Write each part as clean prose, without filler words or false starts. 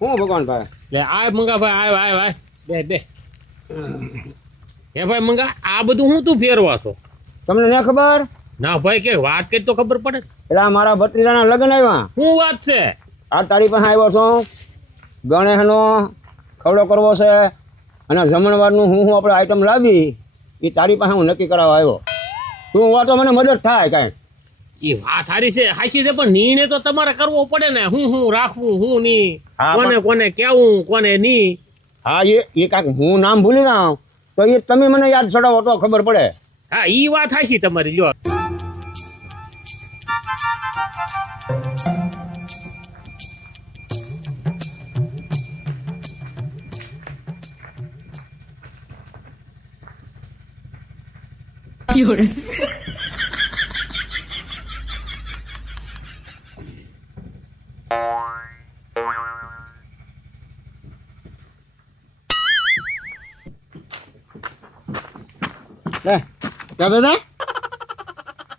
હું ભગવાનભાઈ લે આ મંગા ભાઈ આય બે હે ભાઈ મંગા આ બધું હું તું ફેરવા છો તમને ન ખબર ના ભાઈ કે વાત કરી તો ખબર પડે એટલે આ મારા ભત્રીજાના લગ્ન આવ્યા શું વાત છે આ તારી પાસે આવ્યો છું ગણેશનો ખવડો કરવો છે અને જમણવારનું હું આપણે આઈટમ લાવી એ તારી પાસે હું નક્કી કરાવવા આવ્યો તું વાતો મને મદદ થાય કાંઈ એ વાત સારી છે હાચી છે પણ નિર્ણય તો તમારે કરવો પડે ને હું રાખવું હું નહીં હા, કોને કેવું કોને નહીં હા એ કાંઈક હું નામ ભૂલી જાઉં તો એ તમે મને યાદ ચડાવો તો ખબર પડે હા ઈ વાત હાચી તમારી જો દાદા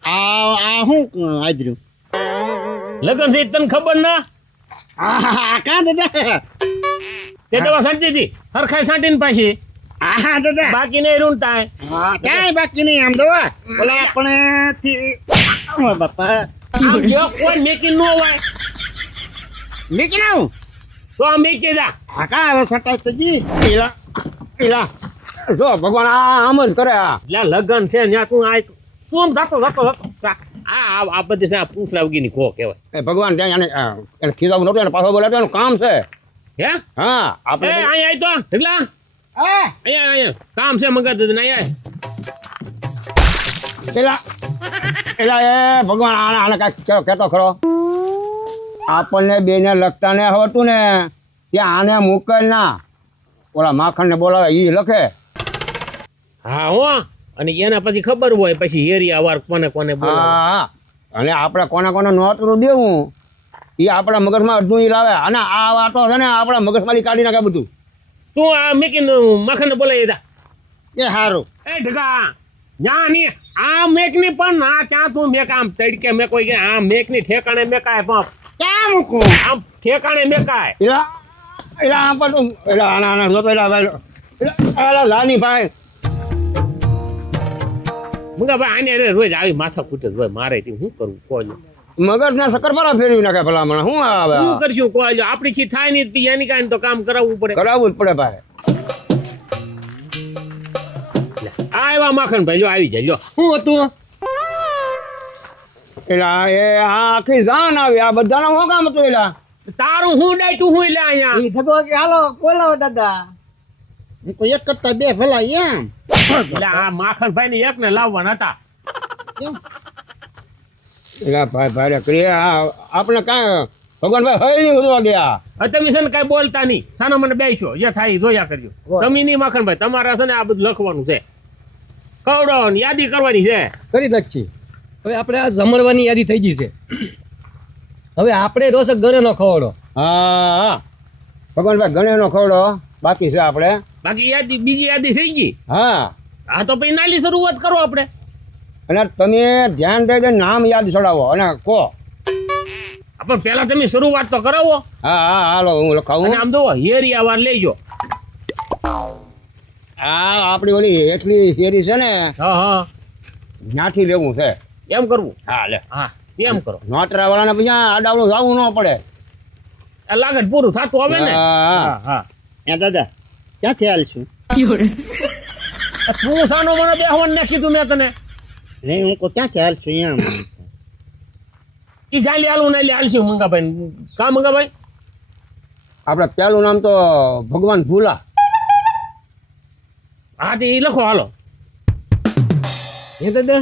આ શું આદર્યું લગન થી તને ખબર ના કાં દાદા તે દવા સાંટી હતી હરખાઈ સાંટીને પાછી હા દાદા બાકી નહીં રૂંટાય ક્યાંય બાકી નહીં આમ દવા ઓલા આપણે બાપા આમ જો કોઈ મેકી ન હોય મેકી નાઉં તો આ મેકી જા હા કાં હવે સટાઈ તો જી પેલા જો ભગવાન આમ જ કરે આ જ્યાં લગન છે ત્યાં તું આય તું આમ જાતો આ બધી છે પૂછરા ઉગીની ખો કહેવાય એ ભગવાન ત્યાં એને ખીજાવું નહોતું એને પાછો બોલાવ્યો એનું કામ છે હે હા એ આપણે અહીંયા આય તો ઢગલા હા અહીંયા કામ છે મંગા દે નહીં આય એલા એ ભગવાન આને કાંઈક કહેતો ખરો આપણને બેને લખતા ને હોતું ને ત્યાં આને મોકલ ના ઓલા માખણને બોલાવે એ લખે હા હો અને એના પછી ખબર હોય પછી હેરિયા વાર કોને બોલાવે હા અને આપણે કોને નોતરું દેવું એ આપણા મગજમાં અડધું ઈ લાવે અને આ વાતો છે ને આપણા મગજમાંથી કાઢી નાખે બધું તું આ મેકીને માખણને બોલાવી દા એ સારું એ ઢગા ન્યા ની આ મેક ની પણ ના ક્યાં તું મેક આમ તડકે મેક હોય કે આ મેક ની ઠેકાણે મેકાય પણ ક્યાં મૂકું આમ ઠેકાણે મેકાય એલા આમ પણ એલા આના જોતો એલા લાની ભાઈ મંગા ભાઈ આને રે રોજ આવી માથા કૂટે હોય મારે થી શું કરવું કોઈ મગજને શક્કરપારા ફેરવી નાખે ભલામણ શું આવે શું કરશું કોઈ આપણી ચીજ થાય નહીં એની કાંઈ તો કામ કરાવવું પડે કરાવવું જ પડે ભાઈ આ એવા માખણ ભાઈ જો આવી જાય જો શું હતું એલા એ આ આખી જાન આવી આ બધાના શું કામ હતું એલા તારું હું ડાયટું હું લે અહીંયા એ ઠગો કે હાલો બોલાવો દાદા એક કરતા બે ભલા એમ એટલે આ માખણ ભાઈ ને એક ને લાવવાના હતા એલા ભાઈ કરીએ આપણે કાંઈ ભગવાનભાઈ હઈ નહીં ઉધવા ગયા તમે છે ને કઈ બોલતા નહીં સાના મને બેસો જે થાય ઈ જોયા કરજો તમે નહીં માખણ ભાઈ તમારા છે ને આ બધું લખવાનું છે કવડો યાદી કરવાની છે કરી દક્ષી હવે આપણે આ જમણવાની યાદી થઈ ગઈ છે હવે આપણે રોજ ગણેનો ખવડો હા ભગવાનભાઈ ગણેશનો ખવડો બાકી છે આપણે બાકી યાદી બીજી યાદી થઈ ગઈ હા હા તો પછી નાલી શરૂઆત કરો આપણે અને તમે ધ્યાન દઈ દે નામ યાદ ચડાવો અને કહો પણ પેલા તમે શરૂઆત તો કરાવો હા હાલો હું લખાવું અને આમ દો હેરિયા વાર લેજો આ આપણી ઓલી એટલી શેરી છે ને હા ત્યાંથી લેવું છે એમ કરવું હા લે હા એમ કરો નોટરા વાળાને પછી આડાવડું જવું ન પડે આ લાગત પૂરું થતું હવે ને હા હા એ દાદા ક્યાંથી હાલશું તું સાનો મને બેહવાન ને કીધું મેં તને નહીં હું કહું ક્યાંથી હાલશું એમ ઈ જાલી આલું ને હાલશું મંગાભાઈ કા મંગાભાઈ આપણે પહેલું નામ તો ભગવાન ભૂલા હા તે ઈ લખો હાલો એ દાદા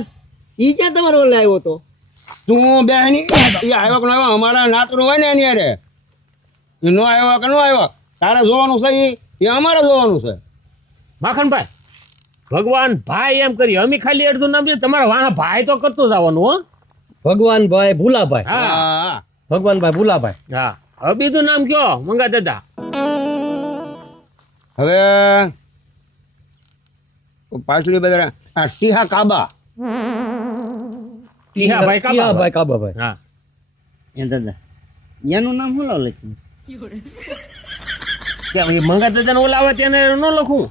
ઈ ક્યાં તમારો ઓલે આવ્યો તો તું બેહની એ આવ્યો કે ન આવ્યો અમારા નાતરું હોય ને એની અરે એ નો આવ્યો કે ન આવ્યો તારે જોવાનું છે એ અમારે જોવાનું છે માખણભાઈ ભગવાન ભાઈ એમ કરી અમે ખાલી અડધું નામ છે તમારા વાહ ભાઈ તો કરતું જવાનું હો ભગવાનભાઈ ભૂલાભાઈ હા ભગવાનભાઈ ભૂલાભાઈ હા હવે બીજું નામ કયો મંગા દાદા હવે પાછલી બધા આ ટીહા કાબા ટીહાભાઈ ટીહાભાઈ કાબાભાઈ હા એ દાદા એનું નામ શું લખ્યું કેમ એ મંગા દાદાને ઓલાવે તેને ન લખું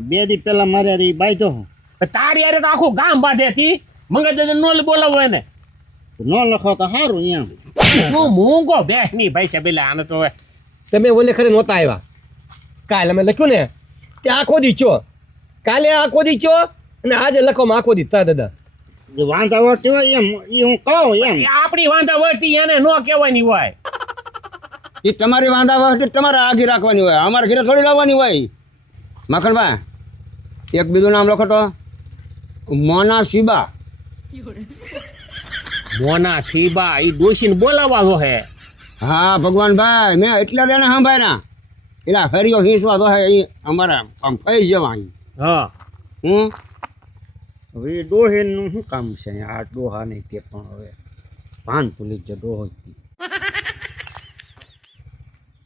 2 દી પેલા મારે ઈ બાયતો હું તારી યારે તો આખું ગામ બાંધે હતી મંગા દાદાને ન બોલાવો એને ન લખો તો સારું એમ તું મૂંગો બેસ ની ભાઈ છે પેલા આને તો હવે તમે ઓલે ખરે નહોતા આવ્યા કાલે અમે લખ્યું ને તે આખો દી ચો કાલે આખો દી ચો અને આજે લખવામાં આખો દી તા દાદા જે વાંધા વટી હોય એમ ઈ હું કહું એમ એ આપણી વાંધા વર્તી એને ન કહેવાની હોય એ તમારી વાંધા વખતે તમારે આગી રાખવાની હોય અમારે ઘરે થોડી લાવવાની હોય માખણભાઈ એક બીજું નામ લખો તો મોના શિબા મોના થી બા એ ડોશીને બોલાવા જો હે હા ભગવાનભાઈ મેં એટલા દેને સાંભાળ્યા એલા હરિયો હિંસવા તો હે એ અમારા આમ ફઈ જવા અહીં હા હું હવે એ ડોહેનું શું કામ છે આ ડોહા નહીં તે પણ હવે ભાન ભૂલી જ ડોહો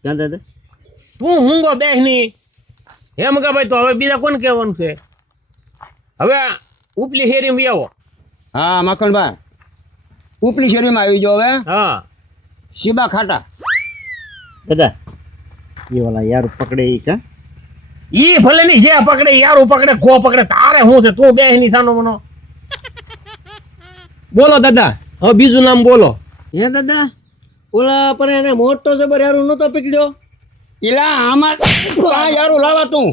ક્યાં દાદા તું મૂંગો બેસ ની હે મગા ભાઈ તો હવે બીજા કોણ કહેવાનું છે હવે ઉપલી શેરી આવો હા માખણભાઈ ઉપલી શેરીમાં આવી જાઓ હવે હા શિબા ખાટા દાદા એ ઓલા યાર પકડે ઈ કા ઈ ભલે ની છે પકડે યારું પકડે ગો પકડે તારે શું છે તું બેસ ની સાનો મનો બોલો દાદા હવે બીજું નામ બોલો હે દાદા ઓલા પણ એને મોટો જબર યારું નતો પકડ્યો એલા આમાં આ યારું લાવા તું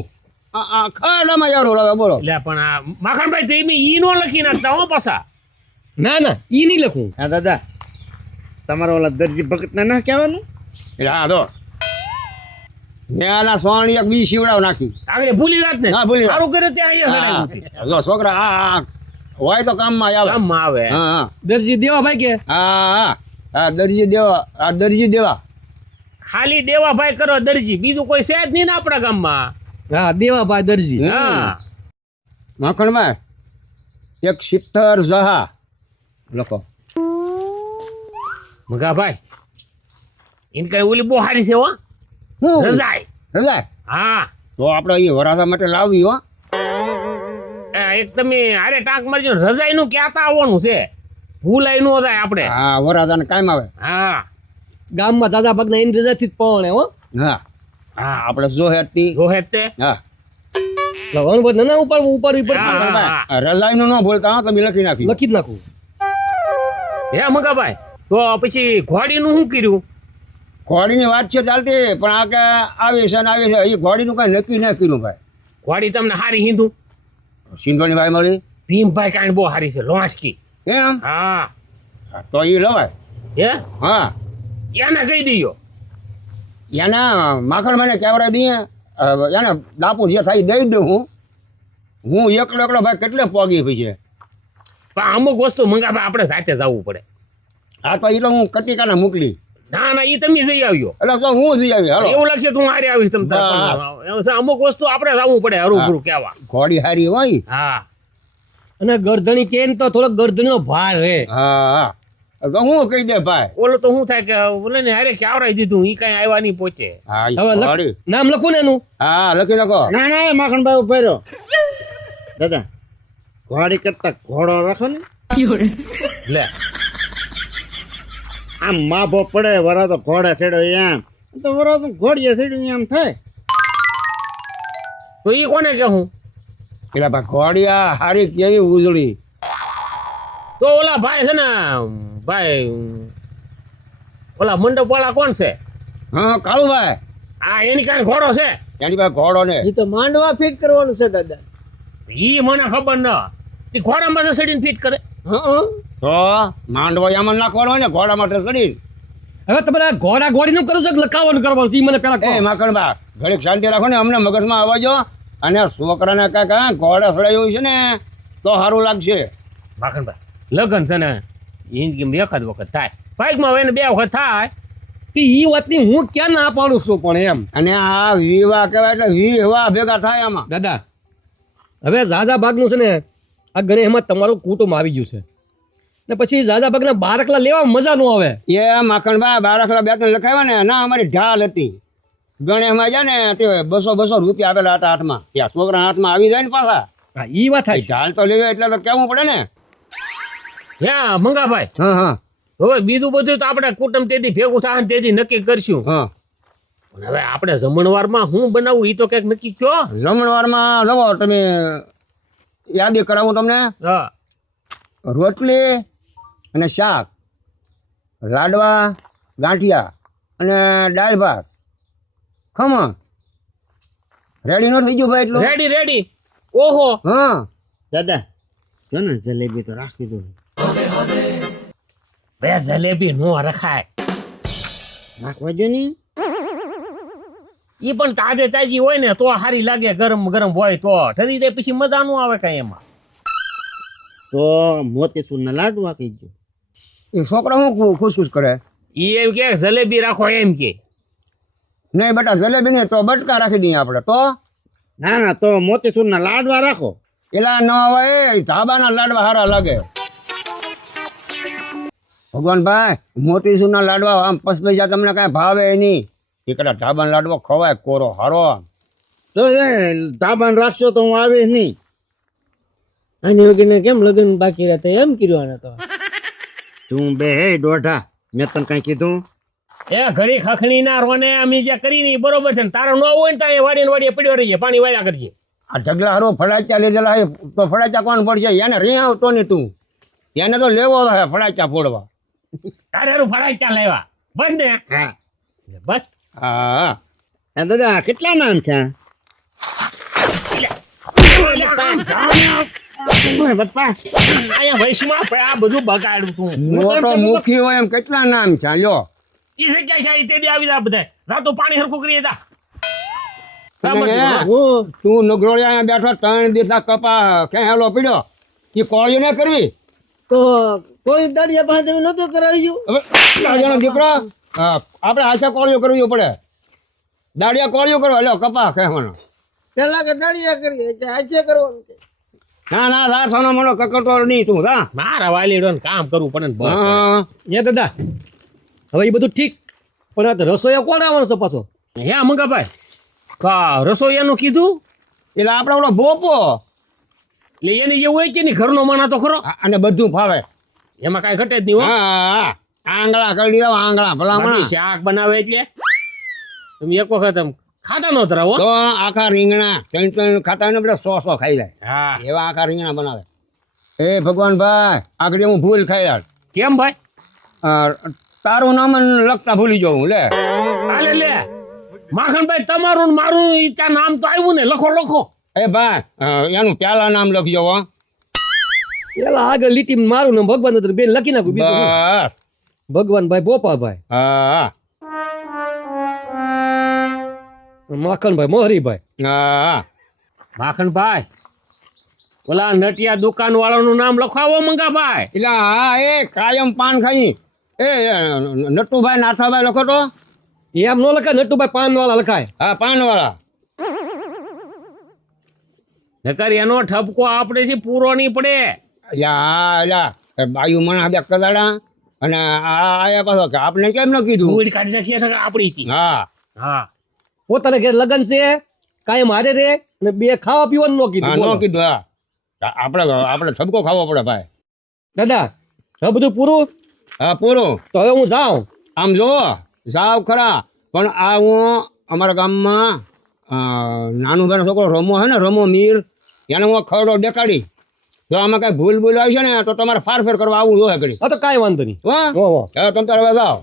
આ ખાડામાં યારું લાવે બોલો એટલે પણ આ માખણભાઈ તો ઈ નો લખી નાખતા હો પાછા ના ના ઈ નહીં લખું હા દાદા તમારા ઓલા દરજી ભગતને ના કહેવાનું એટલે હા તો મેં આના સોણ એક બીજી શીવડાવ નાખી આગળ ભૂલી જાત ને હા, ભૂલી જાત. સારું કરે ત્યાં અહીંયા ચડાવ્યું જો છોકરા આ હોય તો કામમાં આવે કામમાં આવે હા હા દરજી દેવા ભાઈ કે હા હા હા દરજી દેવા આ દરજી દેવા ખાલી દેવા ભાઈ કરો દરજી બીજું કોઈ છે જ નહીં ને આપણા ગામમાં હા દેવા ભાઈ દરજી હા માખણભાઈ એક સિત્તર જહા લખો મગાભાઈ એને કઈ ઓલી બહુ હારી છે હો રજાઈ રજા હા તો આપણે એ વરાસા માટે લાવી હો એક તમે હારે ટાંક મારજો ને રજાઈ નું ક્યાંતા આવવાનું છે ભૂલાઈ નો જાય આપણે હા વરાસાને કાયમ આવે હા ગામમાં દાદા ભાગના એની રજાથી જ પહોંચે હો હા હા આપણે જો હેતી જોહે તે હા લગન પર ના ઉપર ઉપર ઉપર હા. રજાઈનું ન ભૂલતા હા તમે લખી નાખી લખી જ નાખું હે મગાભાઈ તો પછી ઘોડીનું શું કર્યું ઘોડીની વાત છે ચાલતી પણ આ કે આવી છે ને આવી છે એ ઘોડીનું કઈ નક્કી ન કર્યું ભાઈ ઘોડી તમને હારી હિંદુ સિંધોની ભાઈ મળી ભીમભાઈ કાંઈ બહુ હારી છે લોહાટકી એમ હા તો એ લવાય હે હા એને કહી દઈયો એના માખણભાઈને કેવરા દઈએ એને દાપુ જે થાય દઈ દઉં હું એકલો એકલો ભાઈ કેટલે પોગી પછી છે પણ અમુક વસ્તુ મંગાભાઈ આપણે સાથે જવું પડે આ તો એ તો હું કટિકાને મોકલી ના ના એ તમે જઈ આવ્યો એટલે તો હું જઈ આવી હાલો એવું લાગશે તું હારે આવીશ તમ તાર હા. પણ એવું છે, અમુક વસ્તુ આપણે જવું પડે હરું કેવા ઘોડી હારી હોય હા અને ગરદણી કે ને તો થોડોક ગરદણીનો ભાર રહે હા હા તો હું કહી દે ભાઈ ઓલું તો શું થાય કે ઓલે ને હારે ક્યાવરાઈ દીધું ઈ કઈ આવ્યા નહીં પહોંચે હા ઈ હવે ઘોડી. નામ લખું ને એનું હા લખી નાખો ના ના માખણભાઈ ઉભા રહ્યો દાદા ઘોડી કરતા ઘોડો રાખો ને લે આમ માભો પડે વરા તો ઘોડા છેડો એમ તો વરા તો ઘોડીએ છેડ્યું એમ થાય તો ઈ કોને કે હું એટલે ભાઈ ઘોડી આ હારી કેવી ઉજળી તો ઓલા ભાઈ છે ને ભાઈ ઓલા મંડપ વાળા કોણ છે હા કાળુભાઈ આ એની કાંઈ ઘોડો છે એની પાસે ઘોડો ને એ તો માંડવા ફિટ કરવાનું છે દાદા ઈ મને ખબર ન ઈ ઘોડામાં તો સડીને ફિટ કરે હા તો માંડવો આમાં નાખવાનો હોય ને ઘોડા માટે શરીર હવે તમારે આ ઘોડા ઘોડીનું કરું છો કે લખાવાનું કરવાનું ઈ મને પેલા કહો. એ માખણબા ઘડીક શાંતિ રાખો ને અમને મગજમાં આવવાજો અને છોકરાને કાંઈક ઘોડા સડાયું છે ને તો સારું લાગશે ભાખણભાઈ લગન છે ને જિંદગીમાં એક જ વખત થાય બાઇકમાં હોય ને 2 વખત થાય તે ઈ વાતની હું ક્યાં ના પાડું છું પણ એમ અને આ વિવાહ કહેવાય એટલે વિવાહ ભેગા થાય આમાં દાદા હવે ઝાઝા ભાગનું છે ને આ ગણે એમાં તમારું કુટુંબ આવી ગયું છે ને પછી ઝાઝા ભાગના બારકલા લેવા મજા ન આવે એ માખણભાઈ 12 બે ત્રણ લખાવ્યા ને ના અમારી ઢાલ હતી ગણેશમાં જાય ને તે 200 રૂપિયા આપેલા હતા હાથમાં ત્યાં છોકરા હાથમાં આવી જાય ને પાછા હા ઈ વાત એ થાય છે. ઢાલ તો લેવે એટલે તો કેવું પડે ને હે મંગાભાઈ હા હા હવે બીજું બધું તો આપણે કુટુંબ તેથી ભેગું થાય ને તેથી નક્કી કરશું હા હવે આપણે જમણવારમાં હું બનાવું એ તો કંઈક નક્કી કયો. જમણવારમાં જવો તમે યાદી કરાવું તમને. હા રોટલી અને શાક, લાડવા, ગાંઠિયા અને દાળ ભાત, ખમણ. રેડી ન થઈ ગયું ભાઈ એટલું? Ready ready. ઓહો હા દાદા જો ને જલેબી તો રાખી દો. બે જલેબી નો રખાય. નાખવા જો ને. ઈ પણ તાજે તાજી હોય ને તો સારી લાગે, ગરમ ગરમ હોય તો. ઠરી દે પછી મજા નો આવે કઈ એમાં. તો મોતીચૂરના લાડવા કહીજો. એ છોકરા શું ખુશ કરે? ઈ એમ કે જલેબી રાખો એમ કે. નહીં બેટા, જલેબી નહીં તો બટકા રાખી દઈએ આપણે તો. ના ના તો મોતીચૂરના લાડવા રાખો. એલા ન હોય એ ધાબાના લાડવા સારા લાગે. ભગવાનભાઈ, મોતીસૂરના લાડવા આમ પૈસા તમને કાંઈ ભાવે નહીં. એ કદાચ ધાબાનો લાડવો ખવાય કોરો હારો. તો એ ધાબાન રાખશો તો હું આવીશ નહીં. આની વગરને કેમ લગ્ન બાકી રહેતા એમ કર્યું આને તો. તું બે હે દોઢા, મેં તને કઈ કીધું? એ ઘડી ખખણી ના રોને અમે જે કરી ની બરોબર છે ને, તારો ન હોય ને તો એ વાડીને વાડીએ પડ્યો રહીએ, પાણી વાયા કરીએ. આ ઢગલા હારો ફડાચા લીધેલા હોય તો ફડાચા કોણ પડશે? એને રી આવતો નહીં તું. એને તો લેવો હે ફડાચા ફોડવા. તારે હારું ફળાઈ લેવા બસ ને. હા બસ હા એ દાદા કેટલા નામ છે? બપ્પા અહીંયા વૈશમાં આ બધું બગાડું તું. મોટો મુખી હોય એમ કેટલા નામ છે લ્યો. ઈ જગ્યાએ છે તે દી આવી જા બધા રાતો પાણી હરખું કરીએ જા. હું તું નગરોળિયા અહીંયા બેઠો 3 દિવસ કપા ક્યાં હેલો પીડ્યો એ કોળિયું ના કરવી. તો કોઈ દાડિયા પાસે તમે નહોતું કરાવ્યું? હવે દાડિયાનો દીકરો, આપણે આશા કોળિયો કરવી પડે. દાડિયા કોળિયો કરવા લ્યો કપા કહેવાનો. પેલા કે દાડિયા કરીએ આજે કરવાનું છે. ના ના રા સોનો મોનો કકટો નહીં તું રા. મારા વાલીડો ને કામ કરવું પડે ને બસ. હા એ દાદા હવે એ બધું ઠીક, પણ આ તો રસોઈયા કોણ આવવાનો છે પાછો? હે મંગાભાઈ કા રસોઈયાનું કીધું એટલે આપણે ઓલો બોપો એટલે એની જે હોય કે નહીં ઘરનો માણા તો ખરો, અને બધું ફાવે. એમાં કાંઈ ઘટે જ નહીં. હો હા આંગળા કરી દેવા આંગળા ભલામણ. બાકી શાક બનાવે એટલે તમે એક વખત આમ ખાતા નો ધરાવો. તો આખા રીંગણા 3 ખાતા ને બધા 100 ખાઈ જાય હા એવા આખા રીંગણા બનાવે. એ ભગવાનભાઈ આગળ હું ભૂલ ખાઈ યાર. કેમ ભાઈ? તારું નામ જ લખતા ભૂલી જાઉં લે. આલે લે માખણભાઈ તમારું ને મારું ઈ ત્યાં નામ તો આવ્યું ને, લખો લખો. એ ભાઈ એનું પહેલા નામ લખજો હો. પેલા આગળ લીટી મારું ને ભગવાન હતું બેન લખી નાખું. બીજું શું? બસ ભગવાનભાઈ બોપાભાઈ, હા માખણભાઈ મોહરીભાઈ. હા માખણભાઈ ઓલા નટિયા દુકાન વાળાનું નામ લખાવો મંગાભાઈ. એટલે હા એ કાયમ પાન ખાઈ. એ નટુભાઈ નાથાભાઈ લખો તો. એમ નો લખાય, નટુભાઈ પાનવાળા લખાય. હા પાનવાળા. નકર એનો ઠપકો આપણે થી પૂરો નહીં પડે. હા એટલે બાયુ મણા બે કદાડા અને આયા પાછો કે આપણે કેમ ન કીધું? ધૂળ કાઢી નાખીએ નકર આપણી થી. હા હા પોતાને ઘેર લગન છે કાયમ હારે રે ને બે ખાવા પીવાનું નો હા કીધું. ન બોલો. કીધું. હા આપણે ઠપકો ખાવો પડે ભાઈ. દાદા હવે બધું પૂરું, હા પૂરું. તો હવે હું જાઉં. આમ જો જાવ ખરા, પણ આ હું અમારા ગામમાં નાનું ભાઈનો છોકરો રમો છે ને, રમો મીર, એને હું ખરડો દેખાડી. જો આમાં કાંઈ ભૂલ ભૂલ આવી છે ને તો તમારે ફારફેર કરવા આવું જોઈએ કરી. હા તો કાંઈ વાંધો નહીં. હા હો હો. હવે તમે તારે હવે જાઓ.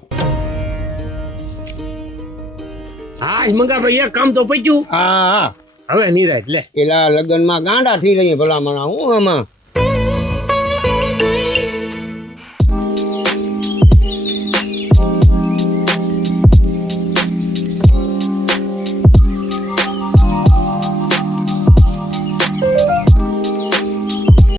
હા મંગાભાઈ એક કામ તો પચ્યું. હા હા હવે નિરાજ લે. પેલા લગ્નમાં ગાંડા થઈ ગઈ ભલા મણા હું આમાં